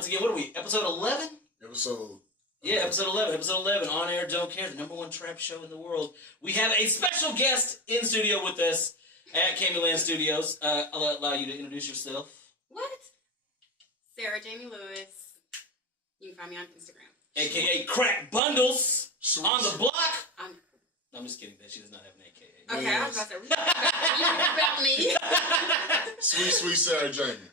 once again, what are we? Episode 11? Episode 11. Episode 11. On Air Don't Care, the #1 trap show in the world. We have a special guest in studio with us at Candyland Studios. I'll allow you to introduce yourself. What? Sarah Jaimie Lewis. You can find me on Instagram. AKA Crack Bundles Sweet. on the block. I'm just kidding. She does not have an AKA. okay, I was about to say, about me. Sweet Sarah Jaimie.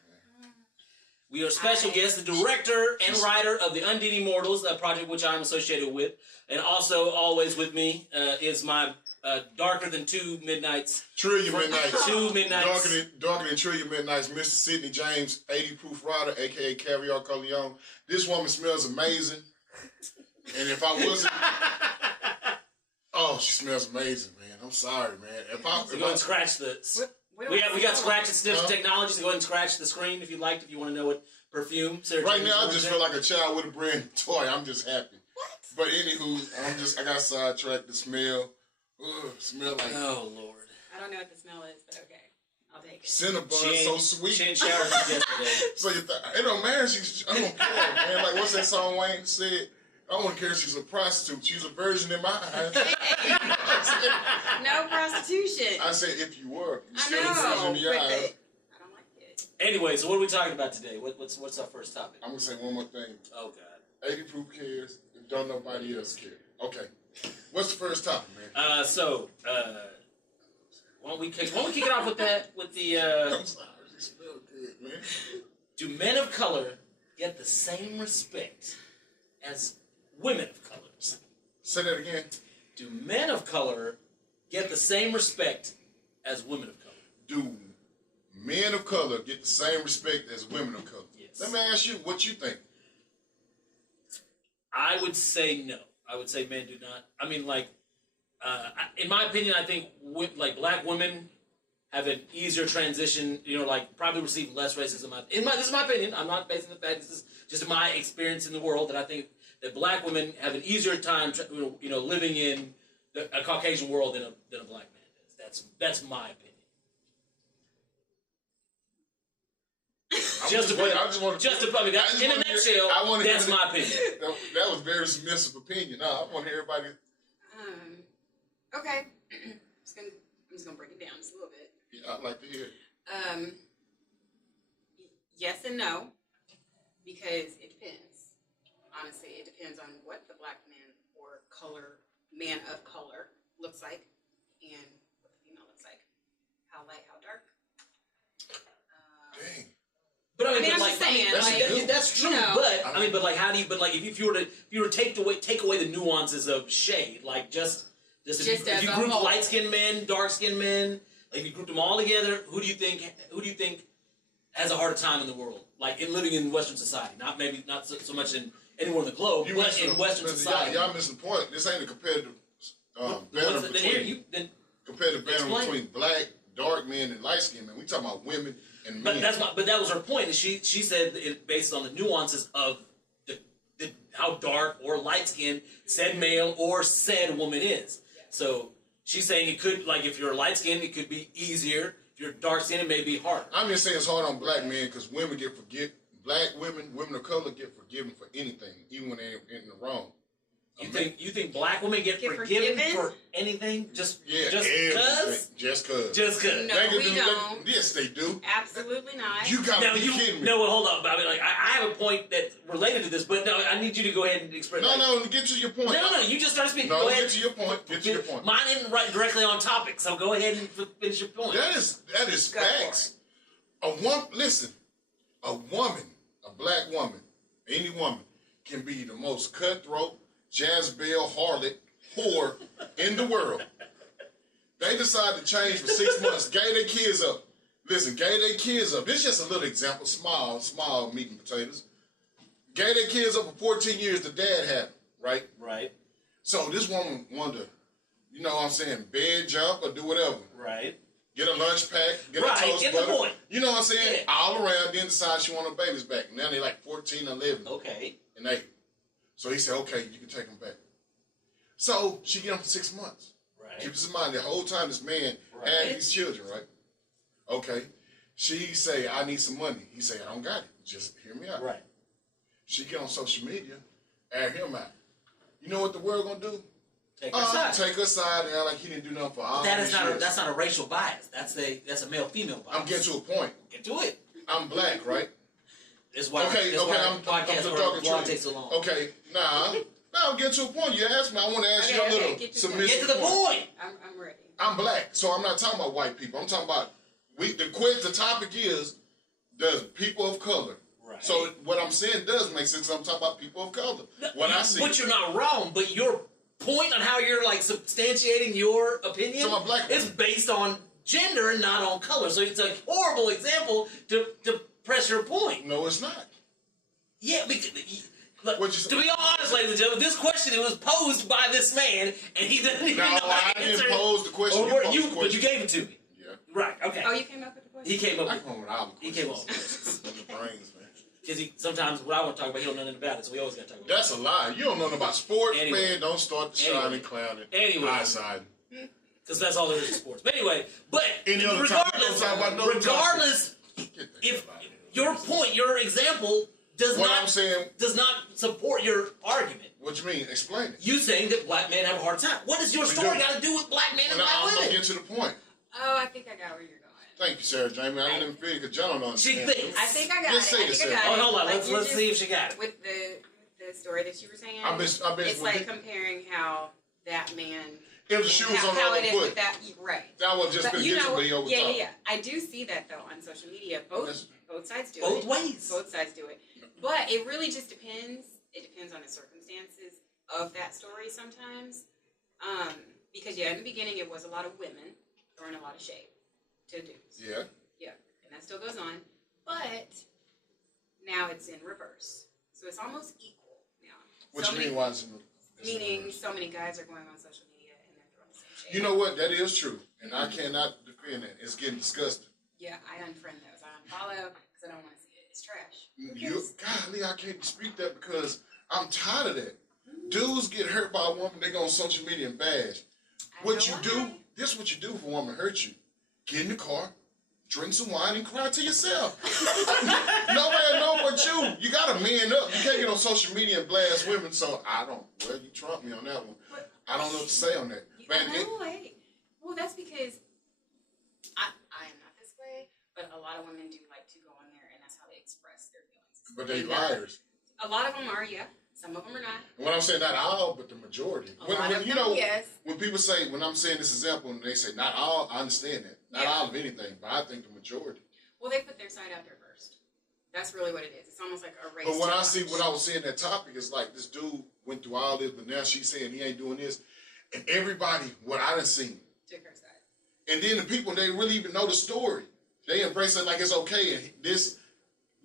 We are special guests, the director and writer of The Undead Immortals, a project which I'm associated with. And also, always with me is my Darker Than Two Midnights. Trillion Midnights. 2 Midnights. Darker than Trillion Midnights, Mr. Sidney James, 80 Proof Rider, a.k.a. Caviar Corleone. This woman smells amazing. And if I wasn't... Oh, she smells amazing, man. I'm sorry, man. So go ahead and scratch the... We got scratch and sniff technology, so go ahead and scratch the screen if you liked, if you want to know what perfume. Right now, I just feel like a child with a brand new toy. I'm just happy. What? But anywho, I got sidetracked. The smell. Smell like... Oh, Lord. I don't know what the smell is, but okay. I'll take it. Cinnabon, so sweet. She ain't showered since yesterday. So it don't matter. I don't care, man. Like, what's that song Wayne said? I don't care if she's a prostitute. She's a virgin in my eyes. No prostitution. I said, if you were, you're I still know, a virgin in your but eyes. I don't like it. Anyway, so what are we talking about today? What's our first topic? I'm going to say one more thing. Oh, God. 80 Proof cares if don't nobody else care. Okay. What's the first topic, man? Why don't we kick it off with that? With the I'm sorry. She smells good, man. do men of color get the same respect as women of color? Say that again. Do men of color get the same respect as women of color? Do men of color get the same respect as women of color? Yes. Let me ask you what you think. I would say no. I would say men do not. I mean, like, in my opinion, I think black women have an easier transition. Probably receive less racism. This is my opinion. I'm not basing the fact. This is just my experience in the world. That I think that black women have an easier time, living in a Caucasian world than a black man does. That's my opinion. In a nutshell, that's my opinion. That was very submissive opinion. No, I want to hear everybody. Okay. I'm just gonna break it down just a little bit. Yeah, I'd like to hear. Yes and no, because it depends. Honestly, it depends on what the black man or man of color looks like, and what the female looks like. How light, how dark. Dang. But I'm just saying, that's true. But how do you? But if you were to take away the nuances of shade, if you group light-skinned men, dark-skinned men, if you group them all together, who do you think has a harder time in the world? Like in living in Western society, not so much in anywhere in the globe, but in Western society. Y'all missing the point. This ain't a competitive battle between black, dark men and light-skinned men. We talking about women and men. But that was her point. She said it based on the nuances of how dark or light-skinned said male or said woman is. So she's saying it could, if you're light-skinned, it could be easier. If you're dark-skinned, it may be harder. I'm just saying it's hard on black men because women black women of color get forgiven for anything, even when they're in the wrong. You think black women get forgiven for anything? Just because? Just because. No, we don't. Yes, they do. Absolutely not. You got to be kidding me. No, well, hold on. I have a point that's related to this, but no, I need you to go ahead and express. No, get to your point. No, you just started speaking. No, go ahead. Get to your point. Mine isn't right directly on topic, so go ahead and finish your point. That is facts. A black woman, any woman, can be the most cutthroat, Jezebel, harlot, whore in the world. They decided to change for 6 months, gave their kids up. Listen, gave their kids up. This is just a little example, small meat and potatoes. Gave their kids up for 14 years, the dad had them, right? Right. So this woman wanted to, bed jump or do whatever. Right. Get a lunch pack, get a toast get butter. The point. You know what I'm saying? Yeah. All around, then decide she want her babies back. Now they 14 or 11. Okay. And 8. So he said, okay, you can take them back. So she get them for 6 months. Right. Keep this in mind, the whole time this man had these children, right? Okay. She say, I need some money. He say, I don't got it. Just hear me out. Right. She get on social media, air him out. You know what the world gonna do? Take her side. Take her side and act like he didn't do nothing for all That's these years. not a racial bias. That's a male-female bias. I'm getting to a point. Get to it. I'm black, right? That's why. Okay, that's why I'm podcast talking takes so long. Okay, I'm getting to a point. You asked me. I want to ask you a little submissive Get to the point. I'm ready. I'm black, so I'm not talking about white people. I'm talking about the topic is, does people of color. Right. So what I'm saying does make sense. I'm talking about people of color. I see. But you're not wrong. But your point on how you're like substantiating your opinion So I'm black is based on gender and not on color. So it's a horrible example to press your point. No, it's not. Yeah, because look, What you to be honest, ladies and gentlemen, this question it was posed by this man, and he doesn't even know how to answer didn't pose the question. But you gave it to me. Yeah. Right. Okay. Oh, you came up with the question? He came up. I come with all the He came questions. up. The brains, man. Because sometimes what I want to talk about, he don't know nothing about it, so we always got to talk about That's a lie. You don't know nothing about sports, Anyway. man. Don't start the shining, Anyway. clowning. Anyway. Eyeside. it. Because that's all there is in sports. But anyway, Any other topic? Don't talk about no regardless, Get that if shit out of here. your point, your example does What I'm saying, does not support your argument. what you mean? Explain it. You saying that black men have a hard time. What does your story do. got to do with black men and Now, black I'm going to women? get to the point. Oh, I think I got where you're going. Thank you, Sarah Jaimie. I didn't even feel because John don't She understand. thinks. I think I got Just say it. I it, think I Sarah. got it. Oh, hold on. Like, Let's you're see if she got it. With the story that you were saying, I bet it's like comparing how that man, if the shoe was on the how other it is foot, with that, right. that was just But going to you get know, you way over top. yeah. I do see that though on social media. Both sides do Both it. ways. Both sides do it. But it really just depends. It depends on the circumstances of that story sometimes. Because in the beginning it was a lot of women throwing a lot of shade to dudes. Yeah. Yeah, and that still goes on. But now it's in reverse. So it's almost equal now. What you mean, why is it? Meaning so many guys are going on social media and they're throwing the same shade. You know what? That is true. And I cannot defend that. It's getting disgusting. Yeah, I unfriend those. I unfollow because I don't want to see it. It's trash. Golly, I can't speak that because I'm tired of that. Dudes get hurt by a woman, they go on social media and bash. What you do, this is what you do if a woman hurts you. Get in the car, drink some wine, and cry to yourself. Nobody know but you. You gotta man up. You can't get on social media and blast women, so you trumped me on that one. I don't know what to say on that. Man, Well, that's because I am not this way, but a lot of women do like to go on there and that's how they express their feelings. but they liars. A lot of them are, yeah. Some of them are not. And when I'm saying not all, but the majority. Yes. When people say, when I'm saying this example, and they say not all, I understand that. Not all of anything, but I think the majority. Well, they put their side out there first. That's really what it is. It's almost like a race. But when I see what I was saying, that topic is like this dude went through all this, but now she's saying he ain't doing this. And everybody, what I done seen. Took her side. And then the people, they really even know the story. They embrace it like it's okay. And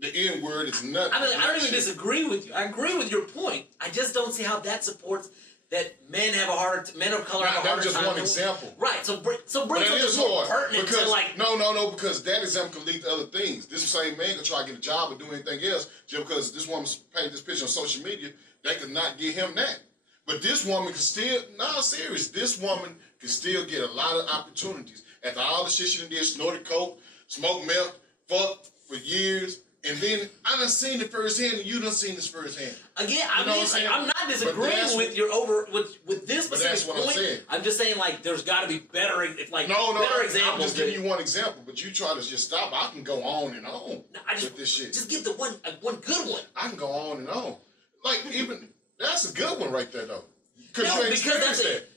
the N word is nothing. I mean, I don't even disagree with you. I agree with your point. I just don't see how that supports that men of color have a harder time. That was just one example. Right. So bring that something is more hard. pertinent Because, to like. No, because that example can lead to other things. This same man could try to get a job or do anything else just because this woman's painted this picture on social media. They could not get him that. But this woman can still, serious. This woman can still get a lot of opportunities. After all the shit she did, snorted coke, smoked meth, fucked for years. And then I done seen it firsthand, and you done seen this firsthand. Again, I'm not disagreeing with your with this but specific that's what point. I'm saying. I'm just saying like there's got to be better better examples. I'm just giving you one example, but you try to just stop. I can go on and on with this shit. Just give the one good one. I can go on and on. Like even that's a good one right there though. Because you ain't experienced that.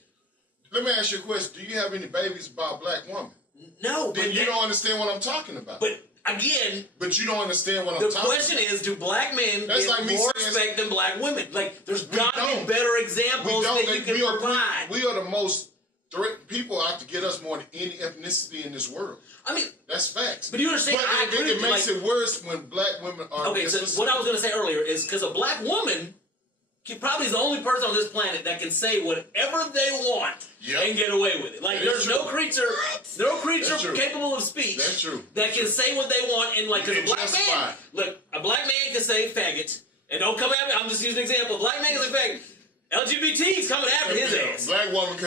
Let me ask you a question. Do you have any babies by a black woman? No. Then you don't understand what I'm talking about. But you don't understand what I'm talking about. The question is, do black men get like more respect than black women? Like, there's got to be better examples that you can provide. We are the most threatened people out to get us more than any ethnicity in this world. I mean, that's facts. But you understand, I agree. It makes it worse when black women are. Okay, so what I was going to say earlier is because a black woman probably is the only person on this planet that can say whatever they want and get away with it. Like there's no creature capable of speech that can say what they want and like because a black man, look, a black man can say faggot and don't come at me. I'm just using an example. A black man can say faggot. LGBT's coming after his ass. Black woman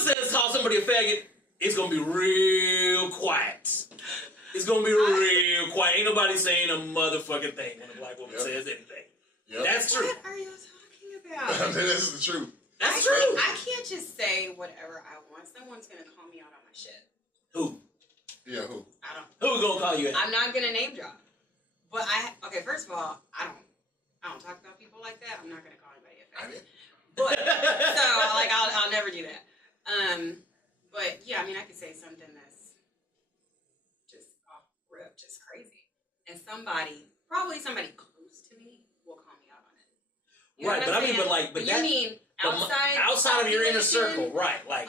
says call somebody a faggot. It's gonna be real quiet. It's gonna be real quiet. Ain't nobody saying a motherfucking thing when a black woman says anything. Yep. That's true. What are you talking about? This is the truth. That's true. I can't just say whatever I want. Someone's gonna call me out on my shit. Who? Yeah, who? I don't. Who gonna call you out? I'm not gonna name drop. But okay. First of all, I don't talk about people like that. I'm not gonna call anybody a faggot. But so like I'll never do that. But yeah, I mean I could say something that's just off rip, just crazy, and probably somebody close to me will call me out on it. You know Right, but I mean, but you mean outside of your inner circle, right? Like,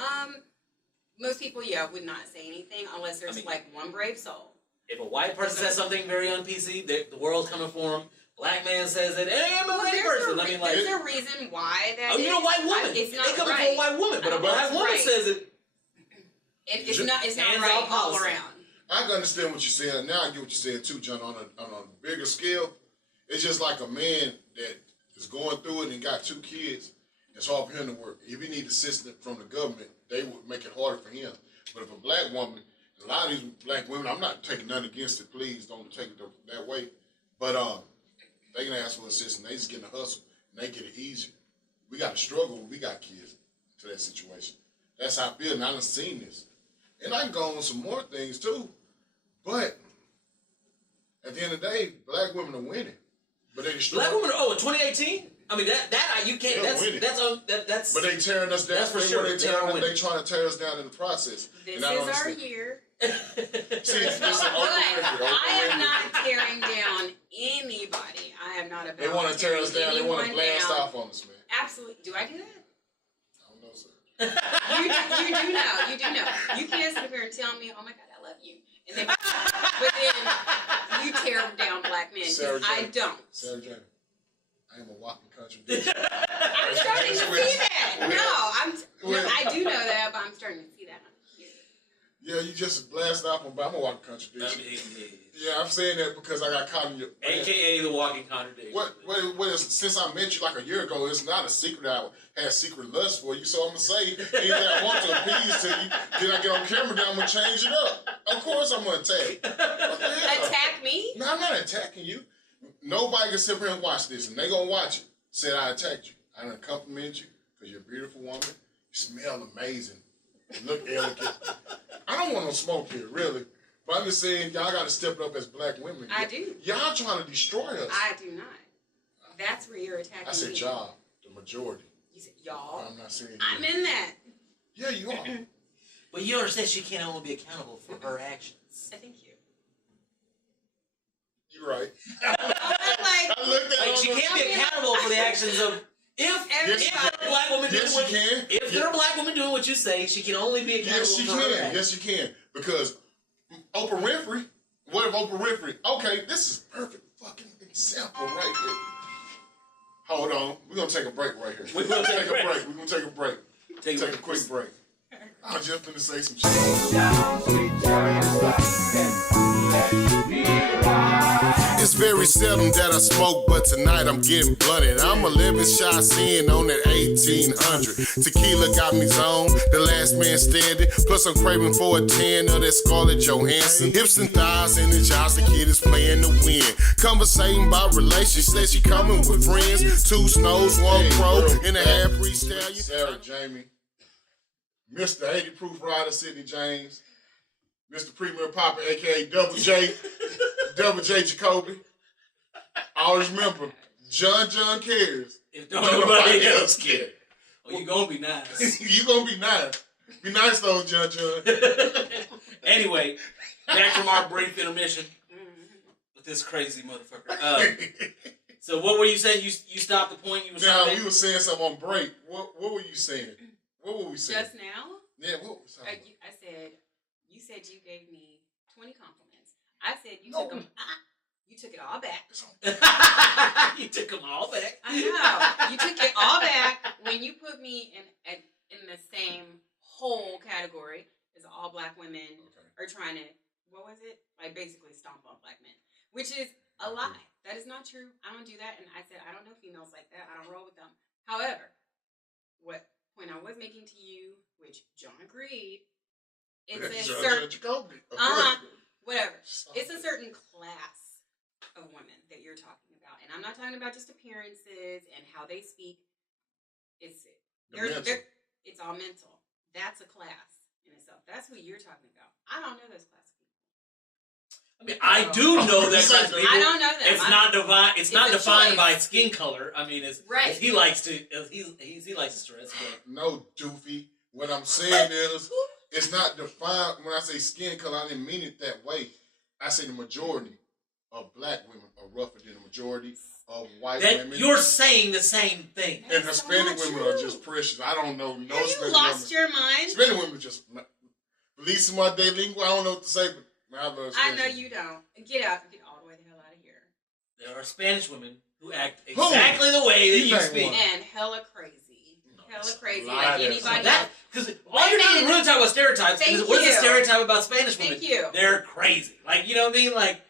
most people, would not say anything unless there's like one brave soul. if a white person says something very un-PC, the world's coming for him. Black man says it, hey, I'm a white person. I mean, like, there's a reason why that. You're a white woman. It's not they coming right. for a white woman, but a black woman says it. It's not hands right off all policy. around. I can understand what you're saying. Now I get what you're saying too, John. On a bigger scale, it's just like a man that is going through it and got 2 kids. It's hard for him to work. If he needs assistance from the government, they would make it harder for him. But if a black woman, a lot of these black women, I'm not taking nothing against it. Please don't take it that way. But they can ask for assistance. They just get in a hustle and they get it easier. We got to struggle when we got kids to that situation. That's how I feel, and I done seen this. And I can go on some more things too. But at the end of the day, black women are winning. But they destroy. Black women, in 2018. I mean that you can't. That's. But they tearing us down. That's for sure. They trying to tear us down in the process. This is our year. See, this is I am not tearing down anybody. I am not about. They want to tear us down. They want to blast off on us, man. Absolutely. Do I do that? I don't know, sir. You do know. You can't sit here and tell me, "Oh my God, I love you," and then, but then you tear down black men. I don't. Sarah Jaimie, I am a walking contradiction. I'm starting to see that. I do know that, but I'm starting to see that. Yeah, you just blast off on. I'm a walking contradiction. Yeah, I'm saying that because I got caught in your. AKA the walking contradiction. Since I met you like a year ago, it's not a secret I had secret lust for you. So I'm gonna say anything I want to appease to you. Then I get on camera, then I'm gonna change it up. Of course I'm gonna attack. Yeah. Attack me? No, I'm not attacking you. Nobody can sit here and watch this, and they gonna watch it. Said I attacked you. I done compliment you because you're a beautiful woman. You smell amazing. You look elegant. I don't want no smoke here, really. But I'm just saying, y'all got to step it up as black women. I do. Y'all trying to destroy us. I do not. That's where you're attacking me. I said y'all, the majority. You said y'all? I'm not saying you. I'm in that. Yeah, you are. But you understand she can't only be accountable for her actions. Thank you. You're right. I looked at she can't be accountable for the actions of... If they're a black woman doing if they're a black woman doing what you say, she can only be accountable for her actions. Yes, she can. Because Oprah Winfrey, what if Oprah Winfrey, okay, this is perfect fucking example right here. Hold on. We're going to take a break right here. We're going to take a break. We're going to take a break. Take a quick break. I was just going to say some shit. It's very seldom that I smoke, but tonight I'm getting blunted. I'm a living shot seeing on that 1800. Tequila got me zoned, the last man standing. Plus I'm craving for a 10 of that Scarlett Johansson. Hips and thighs energized, the kid is playing to win. Conversating about relations, said she coming with friends. 2 snows, 1 pro, and a half-breed stallion. Sarah Jaimie, Mr. 80 Proof Rider, Sidney James, Mr. Premier Papa, a.k.a. Double J, Double J Jacoby. Always remember, John cares. If nobody else cares. Oh, you gonna be nice. You gonna be nice. Be nice though, John. Anyway, back from our brief intermission with this crazy motherfucker. So what were you saying? You stopped the point you were saying? No, we were saying something on break. What were you saying? What were we saying? Just now? Yeah, what was that? You said you gave me 20 compliments. I said you took them. You took it all back. You took them all back. I know. You took it all back when you put me in the same whole category as all black women are trying to, what was it? Like basically stomp on black men, which is a lie. That is not true. I don't do that. And I said, I don't know females like that. I don't roll with them. However, what point I was making to you, which John agreed, it's a certain, whatever. It's a certain class of women that you're talking about, and I'm not talking about just appearances and how they speak. It's it's all mental. That's a class in itself. That's who you're talking about. I don't know those class people. I mean, I do know that class people. I don't know them. It's not divine. It's not defined by skin color. I mean, it's right. He likes to. He likes to stress. But no, doofy. What I'm saying is, it's not defined. When I say skin color, I didn't mean it that way. I say the majority of black women are rougher than the majority of white women. You're saying the same thing. And Hispanic women are just precious. I don't know no Have Hispanic you lost women. your mind? Hispanic women just Lisa my day lingo. I don't know what to say, but I love Hispanic. I know you don't. Get out. Get all the way the hell out of here. There are Spanish women who act exactly the way that you speak. And hella crazy. Hella crazy. Like anybody else. Because all you're not really talking about stereotypes. What is the stereotype about Spanish women? Thank you. They're crazy. Like, you know what I mean? Like,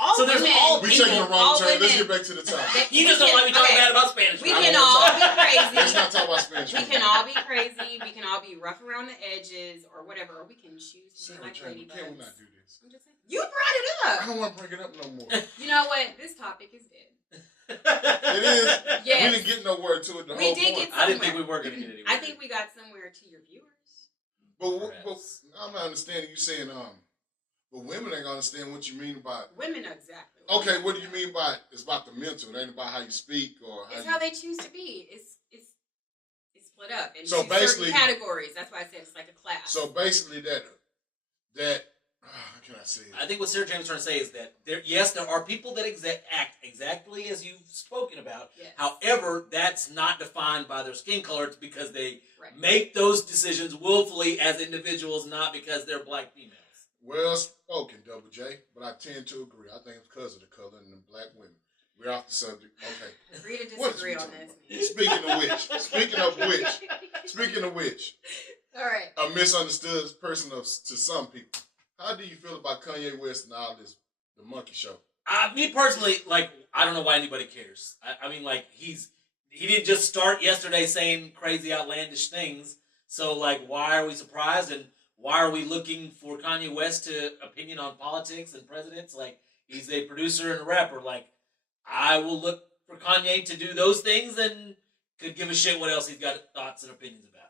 all so there's women, all we people. taking the wrong turn. Let's get back to the topic. You just don't like me talking bad about Spanish We women. can all be crazy. Let's not talk about Spanish. We can all be crazy. We can all be rough around the edges or whatever. Or we can choose to be like ladybugs. Can we not do this? I'm just saying. You brought it I up. don't want to bring it up no more. You know what? This topic is dead. It is. Yes. We didn't get nowhere to it. We did get I didn't think we were going to get anywhere. I think we got somewhere to your viewers. But I'm not understanding you saying but women ain't gonna understand what you mean by women know exactly. Okay, what do you mean by it's about the mental? It ain't about how you speak or how it's how they choose to be. It's split up into so basically certain categories. That's why I said it's like a class. So basically that how can I say it? I think what Sarah Jaimie is trying to say is that there are people that act exactly as you've spoken about. Yes. However, that's not defined by their skin color. It's because they make those decisions willfully as individuals, not because they're black females. Well spoken, Double J, but I tend to agree. I think it's because of the color and the black women. We're off the subject. Okay. Agree to disagree on this. Speaking of which. All right. A misunderstood person to some people. How do you feel about Kanye West and all this, the monkey show? Me personally, like, I don't know why anybody cares. I mean, like, he didn't just start yesterday saying crazy, outlandish things. So, like, why are we surprised? And why are we looking for Kanye West to opinion on politics and presidents? Like, he's a producer and a rapper. Like, I will look for Kanye to do those things and could give a shit what else he's got thoughts and opinions about.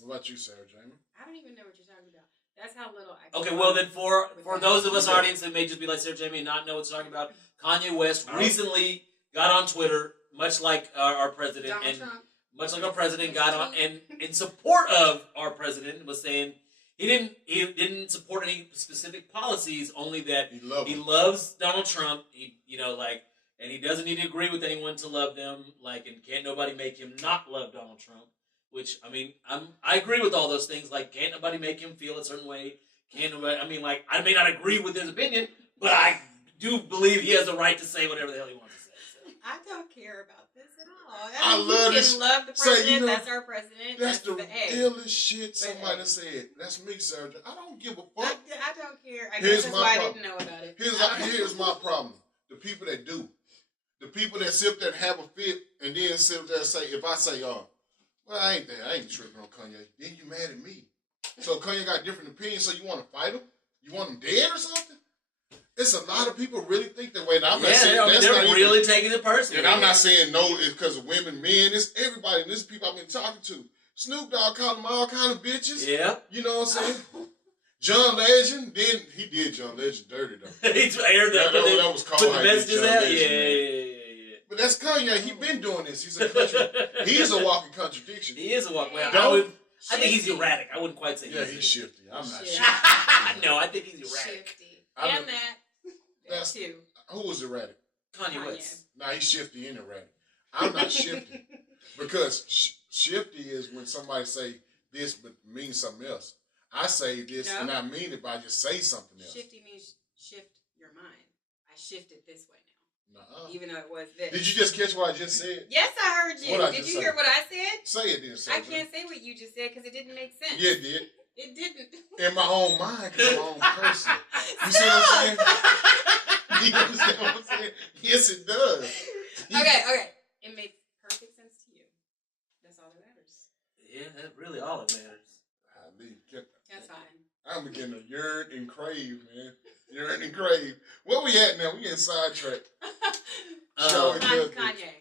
What about you, Sarah Jaimie? I don't even know what you're talking about. That's how little I Okay, well then for those of us audience that may just be like Sarah Jaimie and not know what you're talking about, Kanye West recently got on Twitter, much like our president, much like our president got on, and in support of our president was saying he didn't support any specific policies, only that he loves Donald Trump. And he doesn't need to agree with anyone to love them. Like, and can't nobody make him not love Donald Trump. Which, I mean, I agree with all those things. Like, can't nobody make him feel a certain way? Can't nobody, I mean, like, I may not agree with his opinion, but I do believe he has a right to say whatever the hell he wants to say. So. I don't care about this at all. I love this. Love the president. That's our president. That's the illest shit somebody said. That's me, Sarah. I don't give a fuck. I don't care. I guess that's why I didn't know about it. Here's my problem. The people that do. The people that sit there and have a fit and then sit there and say, if I say, well, I ain't tripping on Kanye. Then you mad at me. So Kanye got different opinions, so you want to fight him? You want him dead or something? It's a lot of people really think that way. And I'm not saying they're really taking it personally. And I'm not saying no, it's because of women, men. It's everybody. And this is people I've been talking to. Snoop Dogg called them all kind of bitches. Yeah. You know what I'm saying? John Legend, he did John Legend dirty though. He aired that was cold. Put the messages out. Yeah. But that's Kanye. He been doing this. He's a country. He is a walking contradiction. He is a walking. Well, I think he's erratic. I wouldn't quite say. Yeah, he's shifty. I'm not shifty. No, I think he's erratic. Shifty. And that's too. Who was erratic? Kanye West. Nah, he's shifty and erratic. I'm not shifty because shifty is when somebody say this but means something else. I say this and I mean it, but I just say something else. Shifty means shift your mind. I shifted this way now. Nuh-uh. Even though it was this. Did you just catch what I just said? Yes, I heard you. Did you hear what I said? Say it then, Sarah. I can't say what you just said because it didn't make sense. Yeah, it did. It didn't. In my own mind, because I'm my own person. You see what I'm saying? You understand what I'm saying? Yes, it does. Okay. It makes perfect sense to you. That's all that matters. Yeah, that's really all that matters. That's fine. I'm beginning to yearn and crave, man. You You're in the grave. Where we at now? We getting sidetracked. Kanye.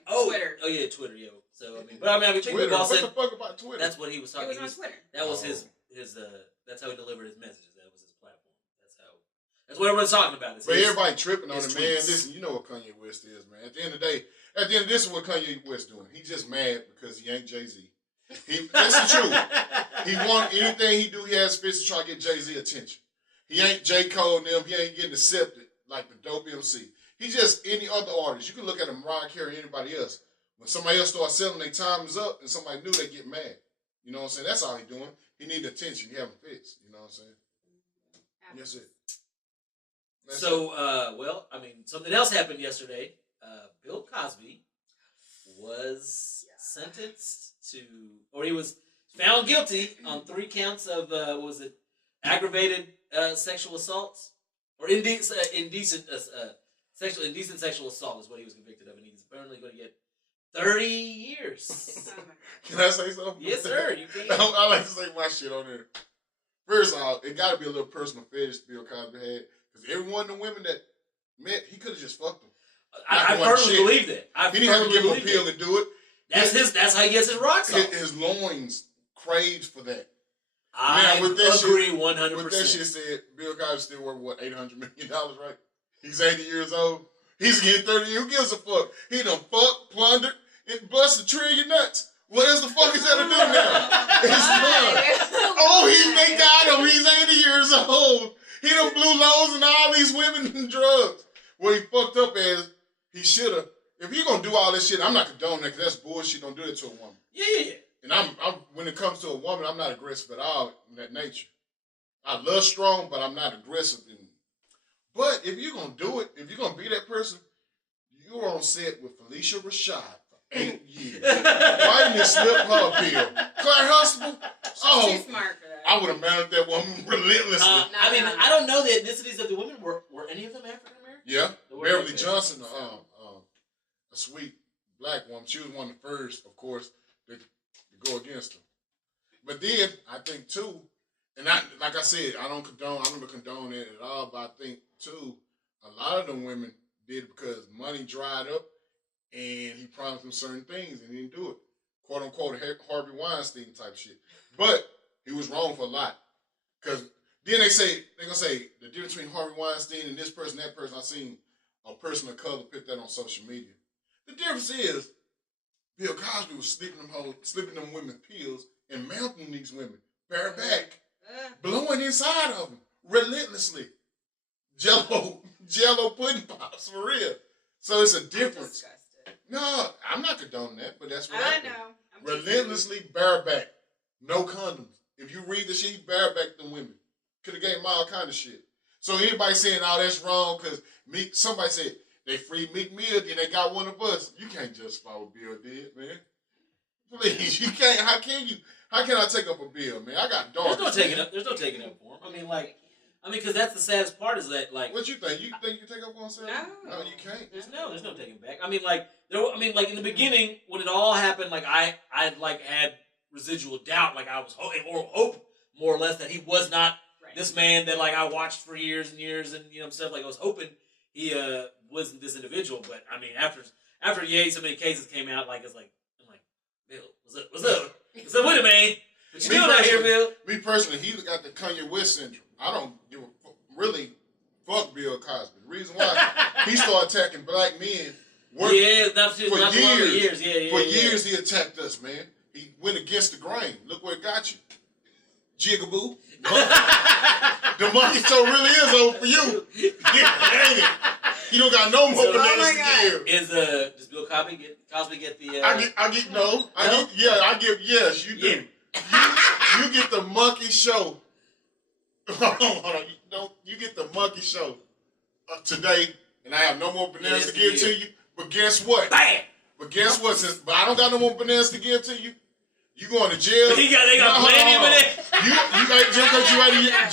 Twitter. Oh yeah, Twitter, yo. So I mean, Twitter. What the fuck about Twitter? That's what he was talking. It was on Twitter. That was his. That's how he delivered his messages. That was his platform. That's what everyone's talking about. But everybody tripping on it, man. tweets. Listen, you know what Kanye West is, man. At the end of the day, this is what Kanye West doing. He's just mad because he ain't Jay-Z. That's the truth. He want anything he do, he has fits to try to get Jay-Z attention. He ain't J. Cole and them. He ain't getting accepted like the dope MC. He's just any other artist. You can look at him, Mariah Carey, anybody else. When somebody else starts selling, their time is up, and somebody new, they get mad. You know what I'm saying? That's all he doing. He need attention. He having fits. You know what I'm saying? That's it. Something else happened yesterday. Bill Cosby was sentenced he was found guilty on 3 counts of, aggravated sexual assaults? Or indecent sexual assault is what he was convicted of, and he's apparently going to get 30 years. Can I say something? Yes, sir, you can. I like to say my shit on there. First off, it got to be a little personal fetish Bill Cosby had, because every one of the women that met, he could have just fucked them. I firmly believe that. He didn't have to give him a pill to do it. That's how he gets his rocks off. His loins craves for that. I agree 100%. With that shit said, Bill Cosby still worth, $800 million, right? He's 80 years old. He's getting 30 years. Who gives a fuck? He done fucked, plundered, and busted $1 trillion nuts. What else the fuck is that to do now? It's done. They got him. He's 80 years old. He done blew loads and all these women and drugs. What he fucked up as, he should have. If you're going to do all this shit, I'm not condoning that because that's bullshit. Don't do it to a woman. Yeah. And I'm when it comes to a woman, I'm not aggressive at all in that nature. I love strong, but I'm not aggressive. But if you're going to do it, if you're going to be that person, you're on set with Felicia Rashad for 8 years. Why didn't you slip her a pill? Claire Huxtable? She's too smart for that. I would have mounted that woman relentlessly. I don't know the ethnicities of the women. Were any of them African American? Yeah. Beverly Johnson, a sweet black woman. She was one of the first, of course, to go against her. But then, I think, too, and like I said, I don't condone it at all, but I think, too, a lot of them women did it because money dried up and he promised them certain things and he didn't do it. Quote unquote, Harvey Weinstein type shit. But he was wrong for a lot. Because then they're going to say the difference between Harvey Weinstein and this person, that person. I've seen a person of color put that on social media. The difference is Bill Cosby was slipping them women pills and mounting these women bareback, blowing inside of them relentlessly. Jello pudding pops for real. So it's a difference. No, I'm not condoning that, but that's what happened. I know. Relentlessly bareback, no condoms. If you read the shit, he barebacked them women. Could have gave them all kind of shit. So anybody saying, "Oh, that's wrong," because somebody said they freed Meek Mill, then they got one of us. You can't justify what Bill did, man. Please, you can't. How can I take up a bill, man? I got daughters. There's no taking up for him. Because that's the saddest part is that, like... What you think? You think you can take up on Sarah? No, you can't. There's no taking back. In the beginning, when it all happened, I had residual doubt, I was hope more or less that he was not this man that, I watched for years and years and, stuff. I was hoping he wasn't this individual. But, after so many cases came out, I'm like, Bill, what's up? What's up with it, man? What you doing out here, Bill? Me personally, he got the Kanye West syndrome. I don't give really fuck Bill Cosby. The reason why he started attacking black men for years. For years he attacked us, man. He went against the grain. Look where it got you. Jigaboo. The monkey show really is over for you. Ain't it? You don't got no more bananas to give. Does Bill Cosby get the? Yes, you do. Yeah. You get the monkey show. Hold on. You get the monkey show today, and I have no more bananas to give to you. But guess what? Bam! But guess what? But I don't got no more bananas to give to you. You going to jail? They got plenty of bananas.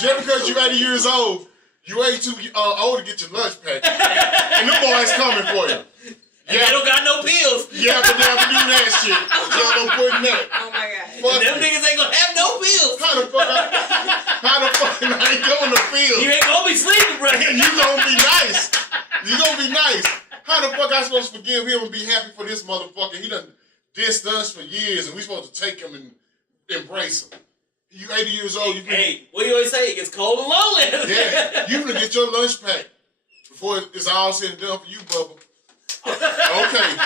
Just because you 80 years old, you ain't too old to get your lunch packed. And them boys coming for you. And they don't got no pills. Yeah, but they have to do that shit. Y'all don't put in that. Oh my God. fuck Them me. niggas ain't gonna have no pills. How the fuck I ain't going to field? You ain't gonna be sleeping, bro. You gonna be nice. You gonna be nice. How the fuck I supposed to forgive him and be happy for this motherfucker? He done dissed us for years, and we supposed to take him and embrace him. You 80 years old. Hey, what do you always say? It gets cold and lonely. Yeah, you gonna get your lunch packed before it's all said and done for you, Bubba. Okay.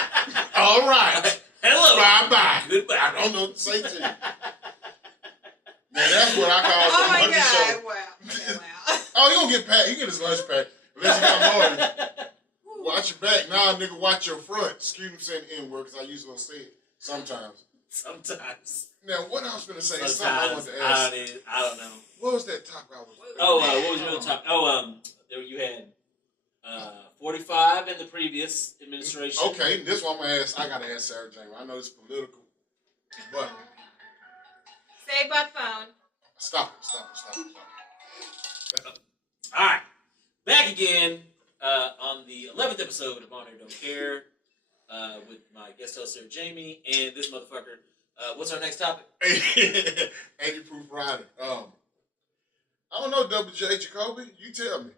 All right. Hello. Bye-bye. Goodbye. I don't know what to say to you. Now, that's what I call Oh the my monkey God! show. Wow. Okay, wow. Oh, he gonna get packed. He get his lunch packed. Unless you got more. Watch your back. Nah, nigga, watch your front. Excuse me for saying the N-word, because I usually don't say it sometimes. Sometimes. Now, what I was going to say, something I Sometimes. wanted to ask. I don't know. What was that topic I was What was your other topic? There you had 45 in the previous administration. Okay, this one I'm going to ask. I got to ask Sarah Jaimie. I know it's political, but... Say by phone. Stop it. All right. Back again on the 11th episode of On Air Don't Care with my guest host, Sarah Jaimie, and this motherfucker. What's our next topic? 80 Proof Rider. I don't know, Double J Jacoby. You tell me.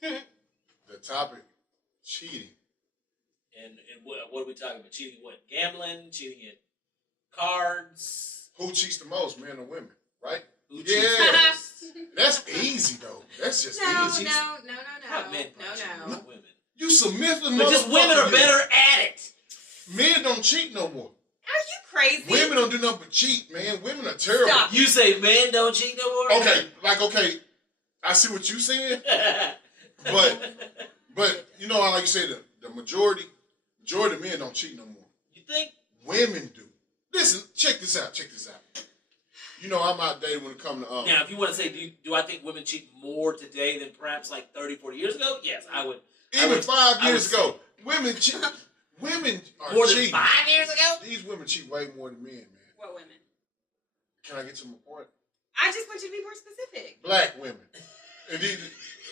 The topic, cheating. And what are we talking about? Cheating what? Gambling? Cheating at cards? Who cheats the most, men or women? Right? Who cheats That's easy, though. That's just easy. Not men, No. not women. You submissive motherfucker. But just women are better at it. Men don't cheat no more. Are you crazy? Women don't do nothing but cheat, man. Women are terrible. Stop. You say men don't cheat no more? Okay, I see what you saying, but you know how, like you say, the majority of men don't cheat no more. You think? Women do. Listen, check this out. You know, I'm outdated when it comes to... Now, if you want to say, do I think women cheat more today than perhaps like 30, 40 years ago? Yes, I would. Even 5 years ago, women cheat. Women are More cheating. than 5 years ago? These women cheat way more than men, man. What women? Can I get to my point? I just want you to be more specific. Black women. And these,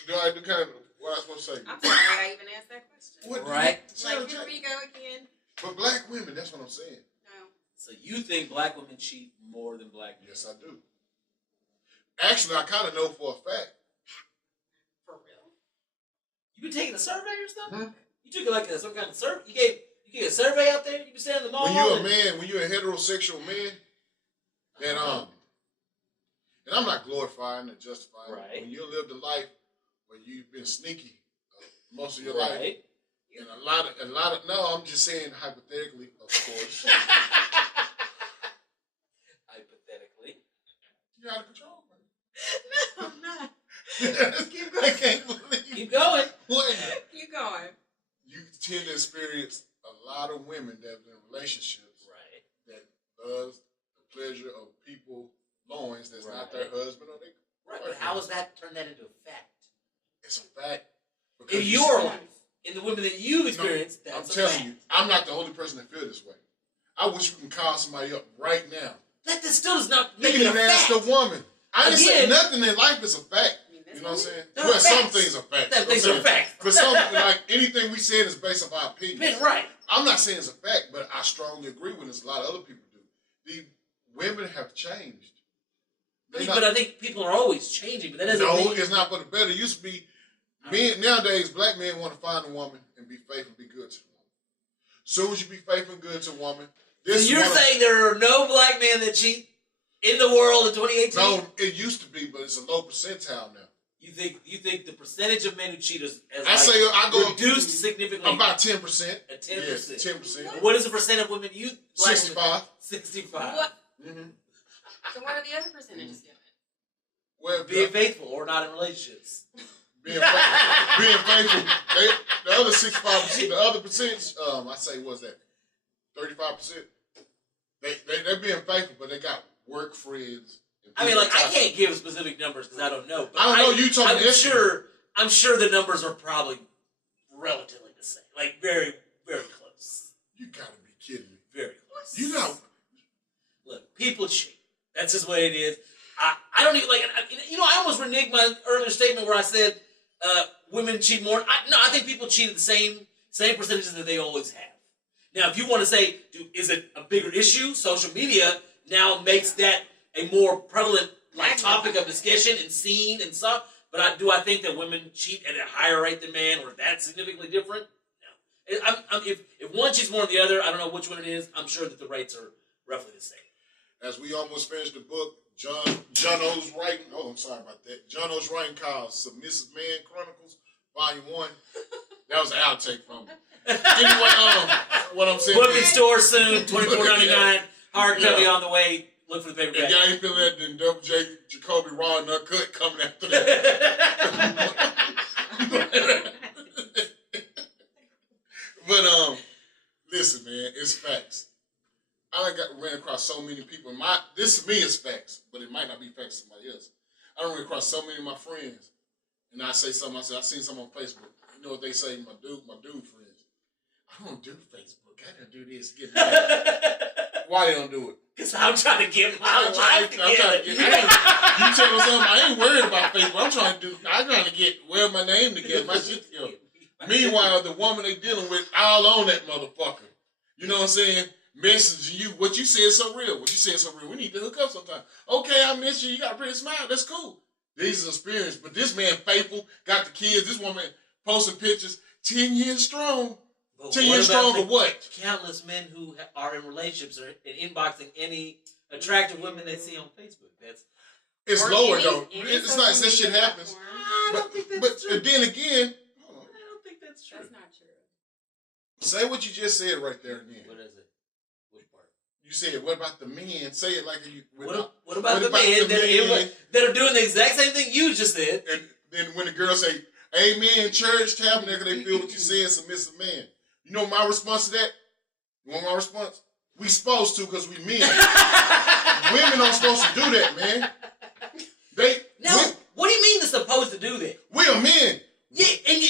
do I do kind of what I was supposed to say? I'm sorry I even asked that question. What, right? Like, here we go again. But black women, that's what I'm saying. No. So you think black women cheat more than black men? Yes, I do. Actually, I kind of know for a fact. For real? You been taking a survey or something? You took like some kind of survey? You gave a survey out there? You been standing in the mall? When you're a man, when you're a heterosexual man, and I'm not glorifying or justifying. Right. When you live the life where you've been sneaky most of your life, and a lot of. No, I'm just saying hypothetically, of course. Hypothetically. You're out of control, man. No, I'm not. Keep going. I can't believe. Keep going. What? Keep going. You tend to experience a lot of women that have been in relationships that loves the pleasure of people loins that's not their husband or their Right, but how has that turned that into a fact? It's a fact. In your life, in the women that you've experienced, I'm that's a telling fact. you, I'm not the only person that feels this way. I wish we can call somebody up right now. That still does not They make it can a ask fact. the woman. I didn't say Again, nothing in life is a fact. You know what I'm saying? They're Well, some facts. things are facts. That things are facts. But something like anything we said is based on our opinion. Man, right. I'm not saying it's a fact, but I strongly agree with this. A lot of other people do. The women have changed. But I think people are always changing, but that doesn't No, mean... it's not for the better. It used to be, men, nowadays, black men want to find a woman and be faithful and be good to the woman. Soon as you be faithful and good to a woman, So you're saying there are no black men that cheat in the world in 2018? No, it used to be, but it's a low percentile now. You think the percentage of men who cheat has I go reduced significantly? About 10%. At 10%. Yes, 10%. What is the percent of women you... 65. 65. What? Mm-hmm. So what are the other percentages doing? Well, Being faithful or not in relationships. Being faithful. The other 65%, the other percentage, I say, what's that? 35%. They're being faithful, but they got work friends. I mean, like, I can't give specific numbers because I don't know. But I don't know. You told me I'm sure the numbers are probably relatively the same. Like, very, very close. You gotta be kidding me. Very close. You know. Look, people cheat. That's just what it is. I don't even, like, I almost reneged my earlier statement where I said women cheat more. I think people cheat at the same percentages that they always have. Now, if you want to say, is it a bigger issue? Social media now makes that a more prevalent topic of discussion and seen and stuff. But I think that women cheat at a higher rate than men, or that's significantly different? No. If one cheats more than the other, I don't know which one it is. I'm sure that the rates are roughly the same. As we almost finished the book, John O's writing. Oh, I'm sorry about that. John O's writing called "Submissive Man Chronicles," Volume 1. That was an outtake from it. Anyway, what I'm saying. Book in store soon. $24.99. Hardcover on the way. Look for the paperback. If y'all ain't feeling that, then Double J, Jacoby, Raw, and Uncut coming after that. But listen, man, it's facts. I ran across so many people. This to me is facts, but it might not be facts to somebody else. I run across so many of my friends, and I say something. I seen something on Facebook. You know what they say? My dude friends. I don't do Facebook. I don't do this. Get Why they don't do it? Because I'm trying to get my life together. You tell them something. I ain't worried about Facebook. I'm trying to wear my name together, my shit together. Meanwhile, the woman they dealing with all on that motherfucker. You know what I'm saying? Messaging you. What you said so real. We need to hook up sometime. Okay, I miss you. You got a pretty smile. That's cool. These are experiences. But this man faithful, got the kids. This woman posting pictures. 10 years strong. But 10 years strong for what? Countless men who are in relationships or inboxing any attractive women they see on Facebook. It's lower though. It's not as that shit happens. I don't think that's true. But then again, I don't think that's true. That's not true. Say what you just said right there again. What is it? Which part? You said, what about the men? Say it like you. What about the men that are doing the exact same thing you just said? And then when the girls say, "Amen, church, tabernacle," they feel what you said, submissive man. You know my response to that? You want my response? We supposed to because we men. Women aren't supposed to do that, man. What do you mean they're supposed to do that? We are men. Yeah, and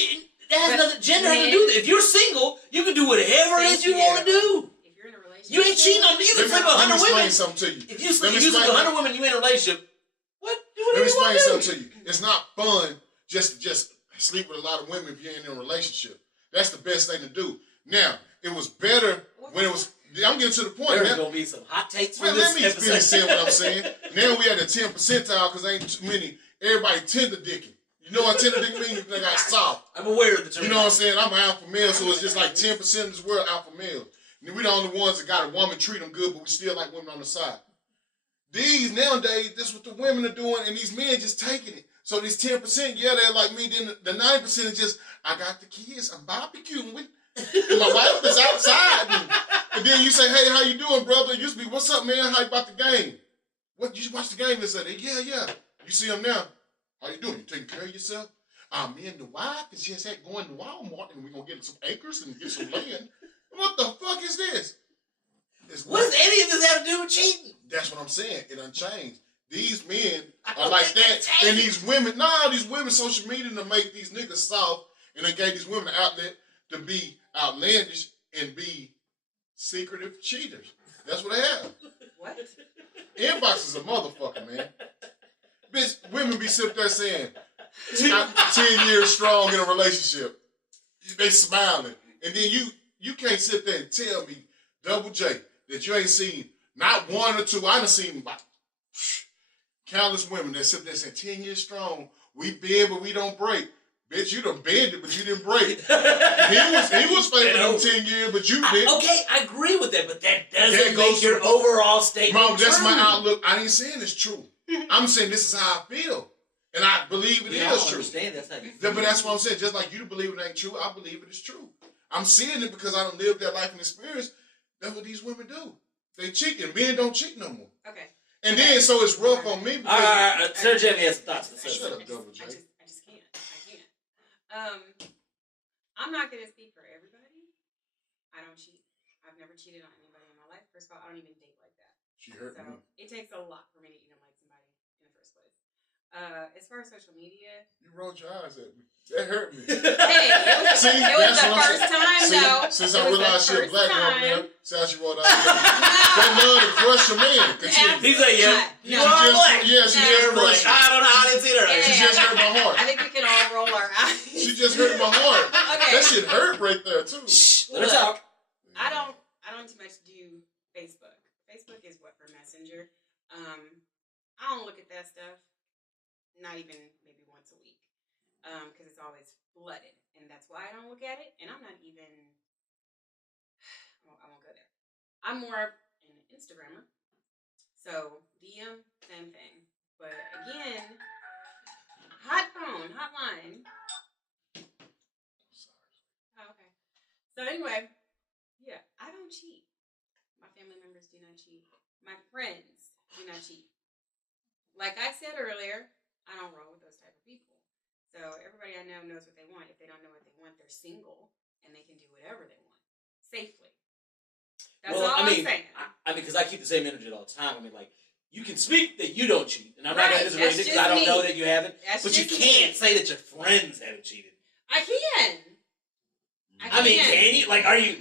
that has nothing. Gender has to do with it. If you're single, you can do whatever it is you want to do. If you're in a relationship, You ain't cheating on me. You can sleep with 100 women. Let me explain something to you. If you sleep with 100 women, you ain't in a relationship. What? Do whatever Let me you want explain to do. something to you. It's not fun just to sleep with a lot of women if you're in a relationship. That's the best thing to do. Now, it was better when it was. I'm getting to the point. There's going to be some hot takes from Let this me episode. finish saying what I'm saying. Now we at the 10 percentile because ain't too many. Everybody tender dicking. You know what tender dick means? They got soft. I'm aware of the term. You know what I'm saying? I'm an alpha male, so it's just like 10% of this world alpha male. And we the only ones that got a woman treat them good, but we still like women on the side. These nowadays, that's what the women are doing, and these men just taking it. So these 10%, yeah, they're like me. Then the 90% is just, I got the kids, I'm barbecuing with, and my wife is outside. And then you say, hey, how you doing, brother? It used to be, what's up, man? How you about the game? What, you watch the game this Saturday? Yeah. You see them now. How you doing? You taking care of yourself? Me and the wife is just going to Walmart, and we're going to get some acres and get some land. What the fuck is this? What does any of this have to do with cheating? That's what I'm saying. It unchanged. These men are like that. And these women, these women, social media to make these niggas soft, and they gave these women an outlet to be outlandish and be secretive cheaters. That's what they have. What? Inbox is a motherfucker, man. Bitch, women be sitting there saying, 10 years strong in a relationship. They smiling. And then you can't sit there and tell me, Double J, that you ain't seen not one or two. I done seen about countless women that sit there and say, 10 years strong. We bend, but we don't break. Bitch, you done bended, but you didn't break. he was faithful in 10 years, but you didn't. Okay, I agree with that, but that doesn't make your overall statement Mom, that's true. my outlook. I ain't saying it's true. I'm saying this is how I feel. And I believe it is true. Understand that's how you feel. But that's what I'm saying. Just like you believe it ain't true, I believe it is true. I'm seeing it because I don't live that life and experience. That's what these women do. They cheat, and men don't cheat no more. Okay. And then, so it's rough on me. All right. Sarah Jaimie has thoughts. Shut up, Double J. I just can't. I'm not going to speak for everybody. I don't cheat. I've never cheated on anybody in my life. First of all, I don't even date like that. She hurt So me. it takes a lot for me to even like somebody in the first place. As far as social media, You rolled your eyes at me. That hurt me. hey, it was the first time though. Since It I was realized the she a first black woman time. now, see how she rolled eyes at me. That love to crush a man. Continue. He's like, yeah, No. you are black. Yeah, she just crushed me. I don't know how I didn't see that. She just hurt my heart. I think we can all roll our eyes. She just hurt my heart. Okay. That shit hurt right there, too. Let her talk. I don't much do Facebook. Facebook is what, for Messenger. I don't look at that stuff. Not even maybe once a week. Because it's always flooded. And that's why I don't look at it. And I'm not even, I won't go there. I'm more an Instagrammer. So DM, same thing. But again, hotline. Oh, okay. So anyway, yeah, I don't cheat. My family members do not cheat. My friends do not cheat. Like I said earlier, I don't roll with those type of people. So everybody I know knows what they want. If they don't know what they want, they're single and they can do whatever they want safely. That's all I'm saying. I mean, because I keep the same energy all the time. I mean, like, you can speak that you don't cheat, and I'm not going to disagree with it because I don't know that you haven't. But you can't say that your friends haven't cheated. I can. I mean, can you? Like, do you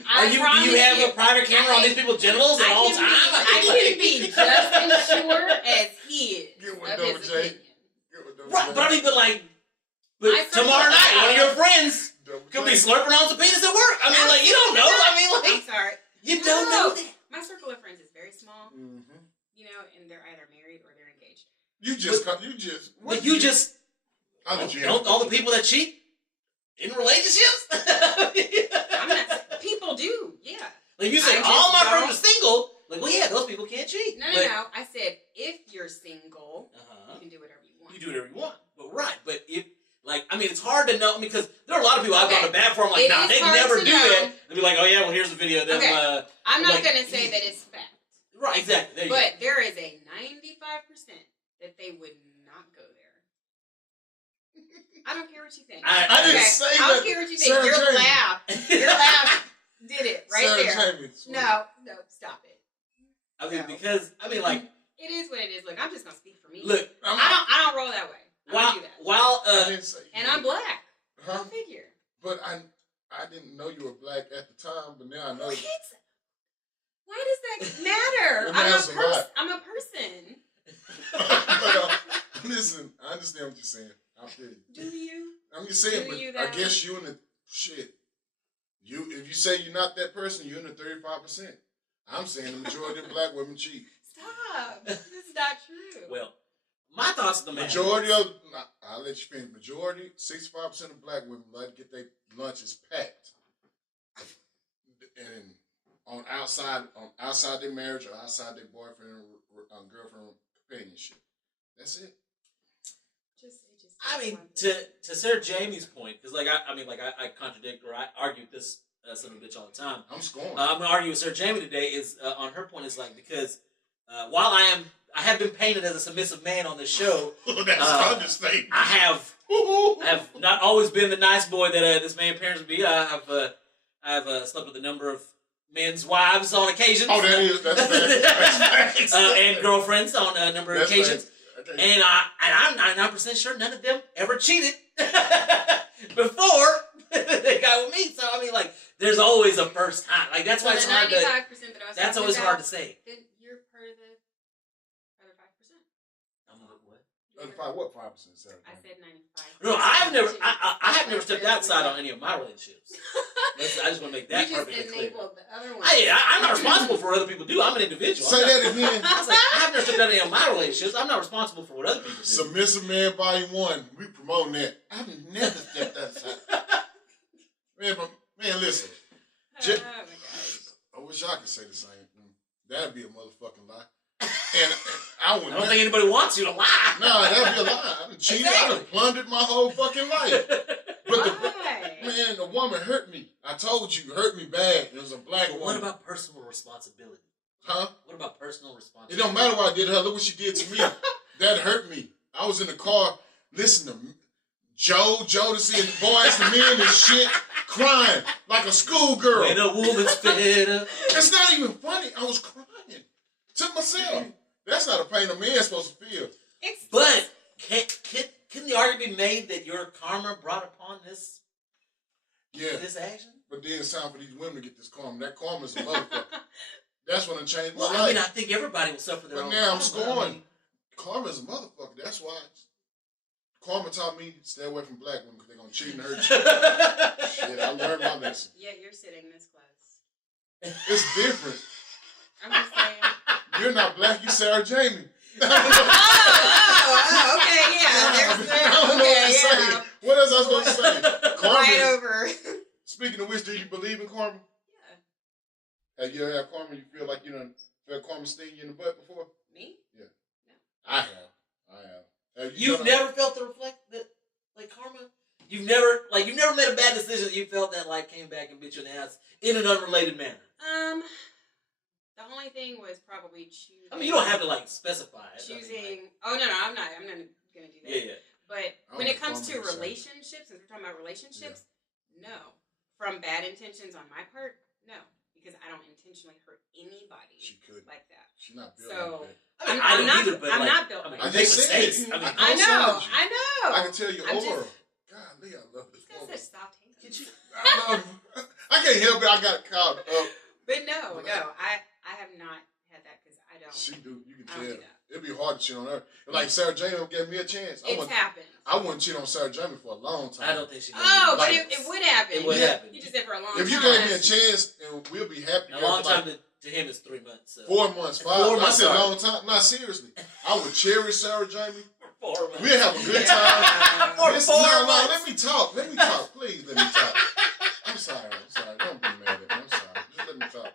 have a private camera on these people's genitals at all times? I can be just as sure as he is. Get with Double J. Right, but tomorrow night, one of your friends could be slurping on some penis at work. I mean, like, you don't know. I mean, like, I'm sorry. You don't know that. My circle of friends is very small. Mm-hmm. You know, and they're either married or they're engaged. Don't all the people that cheat in relationships? I'm not. People do, yeah. Like you said, all my friends are single. Like, well, yeah, those people can't cheat. No. I said if you're single, you can do whatever you want. You do whatever you want, but if. Like, I mean, it's hard to know because there are a lot of people I've gone to bat for. I'm like, nah, they never do that. They'd be like, oh yeah, well here's the video. Then, I'm not going to say that it's fact. Right, exactly. There is a 95% that they would not go there. I don't care what you think. I didn't say that. I don't care what you think. Your laugh did it right Sarah there. Jaimie, no, stop it. I mean, because like it is what it is. Look, I'm just gonna speak for me. Look, I don't roll that way. And I'm black. Huh? Go figure. But I didn't know you were black at the time, but now I know. Why does that matter? I'm a person. Listen, I understand what you're saying. I feel you. Do you? I'm just saying, but I guess you in the shit. If you say you're not that person, you're in the 35%. I'm saying the majority of black women cheat. Stop. This is not true. Well, my thoughts on the matter. I'll let you finish. Majority, 65% of black women like to get their lunches packed, and outside their marriage or outside their boyfriend or girlfriend companionship. That's it. I mean, to Sarah Jaimie's point, because I contradict or I argue with this son of a bitch all the time. I'm scoring. I'm gonna argue with Sarah Jaimie today is on her point is like because while I have been painted as a submissive man on this show. That's understatement. I have not always been the nice boy that this man parents would be. I've slept with a number of men's wives on occasions. Oh, that's and girlfriends on a number of occasions. Okay. And I'm 99% sure none of them ever cheated before they got with me. So I mean, like, there's always a first time. Like that's why it's hard to. That's always hard to say. Then you're part of the other 5%. I'm what? What 5%? I said 95%. No, I have never stepped outside on any of my relationships. I just want to make that perfectly clear. The other one. I'm not responsible for what other people do. I'm an individual. Say that again. I was like, I have never stepped out of any of my relationships. I'm not responsible for what other people do. Submissive Man Volume 1. We promoting that. I've never stepped outside. Man, listen. Oh my gosh. I wish I could say the same thing. That'd be a motherfucking lie. And I don't think anybody wants you to lie. No, that'd be a lie. I done cheated. Exactly. I done plundered my whole fucking life. But the woman hurt me. I told you, hurt me bad. It was a black woman. What about personal responsibility? Huh? What about personal responsibility? It don't matter what I did to her. Look what she did to me. That hurt me. I was in the car listening to Jodeci and Boys and Men and shit, crying like a schoolgirl. When a woman's fed up. It's not even funny. I was crying to myself. That's not a pain a man's supposed to feel. But can the argument be made that your karma brought upon this action? But then it's time for these women to get this karma. That karma's a motherfucker. That's when I changed my life. I mean, I think everybody will suffer their own. But now I'm scoring. Karma's a motherfucker. That's why. Karma taught me to stay away from black women because they're going to cheat and hurt you. Shit, I learned my lesson. Yeah, you're sitting this close. It's different. You're not black. You Sarah Jaimie. Okay, yeah. I don't know what to say. What else I was supposed to say? Karma. Right over. Speaking of which, do you believe in karma? Yeah. Have you ever had karma? You feel like you done felt karma sting you in the butt before? Me? Yeah. No. I have. You've never felt the like karma? You've never made a bad decision that you felt that like came back and bit you in the ass in an unrelated manner? The only thing was probably choosing. I mean, you don't have to like specify it. Choosing. Oh no, I'm not gonna do that. Yeah. But when it comes to relationships, since we're talking about relationships, no. From bad intentions on my part, no, because I don't intentionally hurt anybody. She could like that. She's not built So like that. I mean, I'm not built. I just said it. I know. I can tell you, Laura. Golly, I love this woman. Stop hating. I love her. I can't help it. I got caught up. But no, I have not had that because I don't. She do. You can I don't tell. do that. It'd be hard to cheat on her. Like Sarah Jaimie gave me a chance. It's happened. I wouldn't cheat on Sarah Jaimie for a long time. I don't think she did. Oh, but it would happen. It would happen. You just did for a long time. If you gave me a chance, and we'll be happy. A long time to him is 3 months. So. 4 months, 5 4 months. I said a long time. Not seriously. I would cherish Sarah Jaimie. 4 months. We'll have a good time. For 4 months. Let me talk. Please let me talk. I'm sorry. Don't be mad at me. I'm sorry. Just let me talk.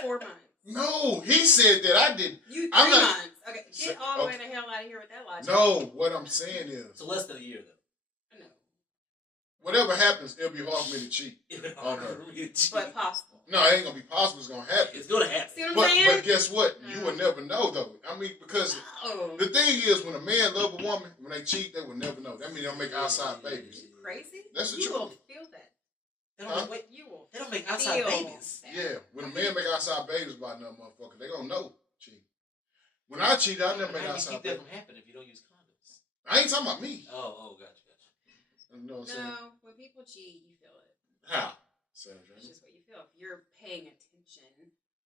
4 months. No, he said that. I did. You 3 months. Okay, get all the way the hell out of here with that logic. No, what I'm saying is. So less than a year, though. No. Whatever happens, it'll be hard for me to cheat on her. But possible. No, it ain't gonna be possible. It's gonna happen. It's gonna happen. See what I'm saying? But guess what? You will never know, though. I mean, because the thing is, when a man love a woman, when they cheat, they will never know. That means they'll make outside babies. You crazy? That's the you truth. will feel that. They don't, You will. they don't make outside babies. That. Yeah, when a man make outside babies by another motherfucker, they gonna know cheat. When I cheat, I never make How do you outside keep babies. that from happening if you don't use condoms? I ain't talking about me. Oh, gotcha. You know what I'm saying? No, when people cheat, you feel it. How? Sarah It's Jaimie? just what you feel. If you're paying attention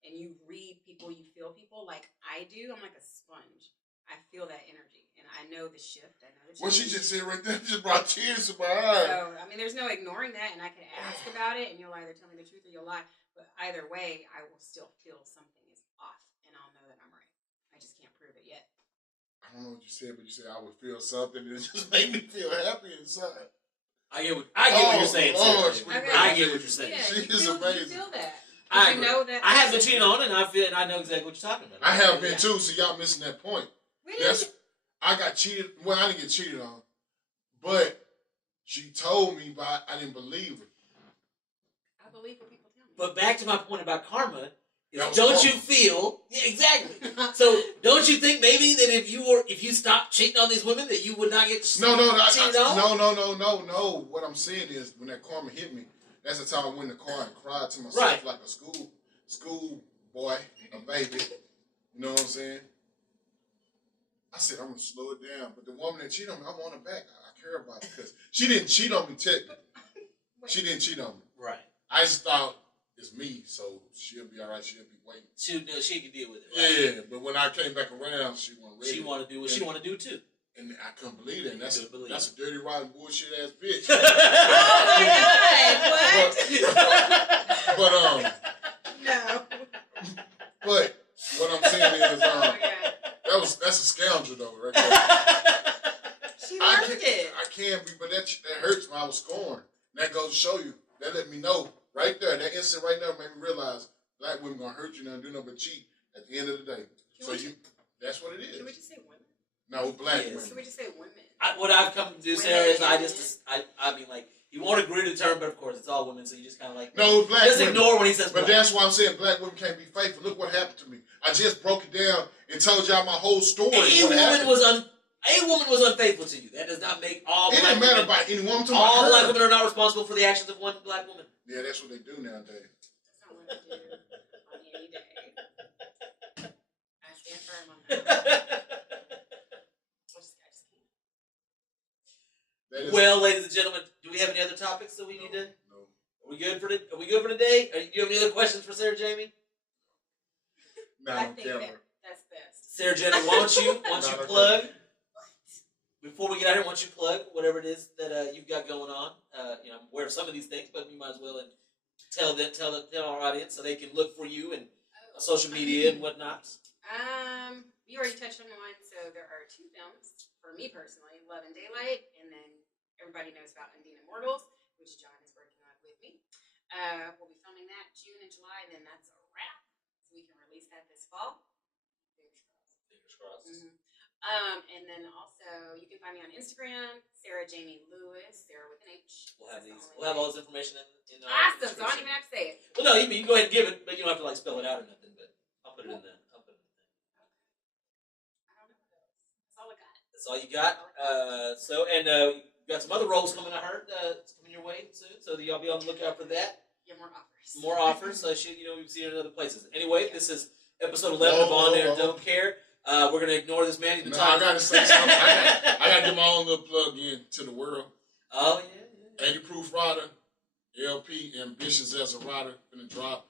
and you read people, you feel people like I do, I'm like a sponge. I feel that energy. And I know the shift. I know the change. What she just said right there just brought tears to my eyes. So, I mean, there's no ignoring that. And I can ask about it, and you'll either tell me the truth or you'll lie. But either way, I will still feel something is off. And I'll know that I'm right. I just can't prove it yet. I don't know what you said, but you said I would feel something and it just made me feel happy inside. I get what you're saying. Lord, Sarah. Okay. I get what you're saying. Yeah, She you is feel, amazing. You feel that. I You know that. I have been cheated on, and I know exactly what you're talking about. I have been too, so y'all missing that point. Really? I got cheated. Well, I didn't get cheated on, but she told me, but I didn't believe her. I believe what people tell me. But back to my point about karma, is That was don't karma. you feel? Yeah, exactly. So don't you think maybe that if you stopped cheating on these women that you would not get cheated on? No. What I'm saying is, when that karma hit me, that's the time I went in the car and cried to myself like a school boy, a baby. You know what I'm saying? I said, I'm going to slow it down. But the woman that cheated on me, I want her back. I care about it because she didn't cheat on me technically. She didn't cheat on me. Right. I just thought it's me, so she'll be all right. She'll be waiting. She can deal with it. Right? Yeah, but when I came back around, she wasn't ready. She want to do what she want to do too. And I couldn't believe it. And that's a dirty, rotten, bullshit ass bitch. Oh my God! What? No. But what I'm saying is, that's a scoundrel though, right there. She learned it. I can be, but that hurts when I was scorned. That goes to show you. That let me know right there. That instant right there made me realize black women gonna hurt you and do nothing but cheat at the end of the day. That's what it is. Can we just say women? No, black women. Can we just say women? What I've come to do, Sarah, is I mean, like, you won't agree to the term, but of course it's all women, so you just kind of like black just women. Ignore when he says. But black. that's why I'm saying black women can't be faithful. Look what happened to me. I just broke it down and told y'all my whole story. A woman was unfaithful to you. That does not make all. It didn't matter about any woman. All black women are not responsible for the actions of one black woman. Yeah, that's what they do nowadays. That's not what I do on any day. I stand firm on that. Well, ladies and gentlemen, do we have any other topics that we need to? No. Are we good for today? Do you have any other questions for Sarah Jaimie? No, I think that's best. Sarah Jaimie, why don't you plug? Before we get out here, why don't you plug whatever it is that you've got going on? I'm aware of some of these things, but you might as well and tell our audience so they can look for you and social media and whatnot? You already touched on one. So there are 2 films for me personally: Love and Daylight, and then everybody knows about Undine Immortals, which John is working on with me. We'll be filming that June and July, and then that's a wrap. So we can release that this fall. Fingers crossed. And then also you can find me on Instagram, Sarah Jaimie Lewis, Sarah with an H. We'll have all this information in awesome. So I don't even have to say it. Well, no, you can go ahead and give it, but you don't have to like spell it out or nothing. But I'll put it in there. That's all you got. You got some other roles coming. I heard it's coming your way soon, so y'all be on the lookout for that. Yeah, more offers. More offers. So we've seen it in other places. Anyway, this is episode 11 of On There Don't Care. We're gonna ignore this man. I gotta say something. I gotta get my own little plug in to the world. Oh yeah. 80 Proof Rider, LP, Ambitions as a Rider, gonna drop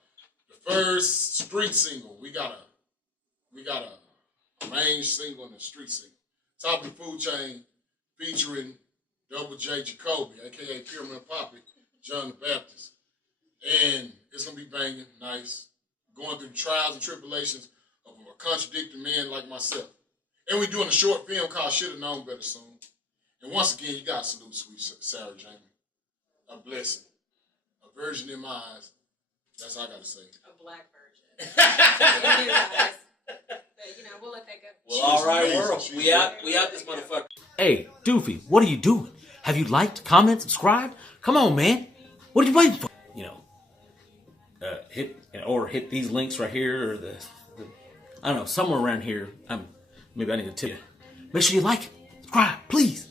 the first street single. We got a main single and a street single. Top of the food chain, featuring Double J Jacoby, aka Pyramid Poppy, John the Baptist. And it's gonna be banging, nice. Going through the trials and tribulations of a contradicting man like myself. And we're doing a short film called Should've Known Better Soon. And once again, you gotta salute sweet Sarah Jaimie. A blessing. A virgin in my eyes. That's all I gotta say. A black virgin. In his eyes. But, we'll let that go. Well, all right, world. We out this motherfucker. Hey, Doofy, what are you doing? Have you liked, comment, subscribed? Come on, man. What are you waiting for? Hit these links right here, or I don't know, somewhere around here. Maybe I need to tell you. Make sure you like it, subscribe, please.